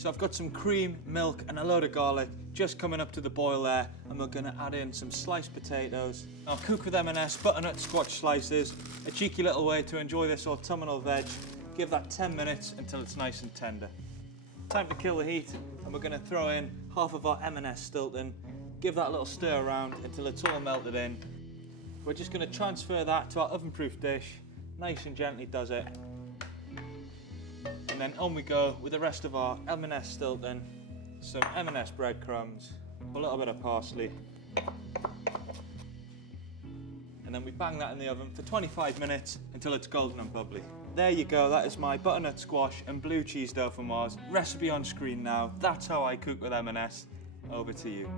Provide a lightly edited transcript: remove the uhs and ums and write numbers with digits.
So I've got some cream, milk and a load of garlic just coming up to the boil there, and we're going to add in some sliced potatoes. Now Cook With M&S butternut squash slices, a cheeky little way to enjoy this autumnal veg. Give that 10 minutes until it's nice and tender. Time to kill the heat, and we're going to throw in half of our M&S stilton. Give that a little stir around until it's all melted in. We're just going to transfer that to our oven-proof dish. Nice and gently does it. And then on we go with the rest of our M&S stilton, some M&S breadcrumbs, a little bit of parsley. And then we bang that in the oven for 25 minutes until it's golden and bubbly. There you go, that is my butternut squash and blue cheese Dauphinoise. Recipe on screen now. That's how I cook with M&S. Over to you.